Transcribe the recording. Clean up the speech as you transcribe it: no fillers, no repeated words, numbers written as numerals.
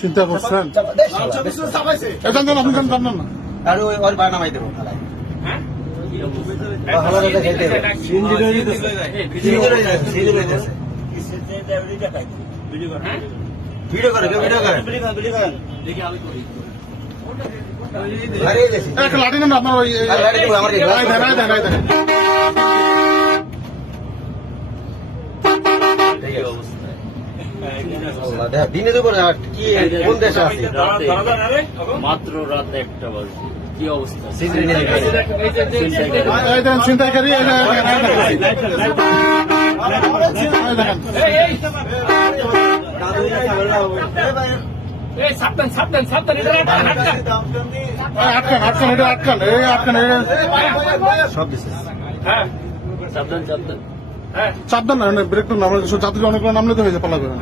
চিন্তা করছেন আর ওর বার নামাই দেবো ভিডিও করে লাঠি নেন আপনার দিনে দুপুরে কি কোন দেশে আছে মাত্র রাত 1টা বাজে কি অবস্থা ছিনতাইকারী সব দিচ্ছে সাবধান না ব্রেক তো নামলে যাত্রী অনেকগুলো নামলে তো হয়েছে পালা করে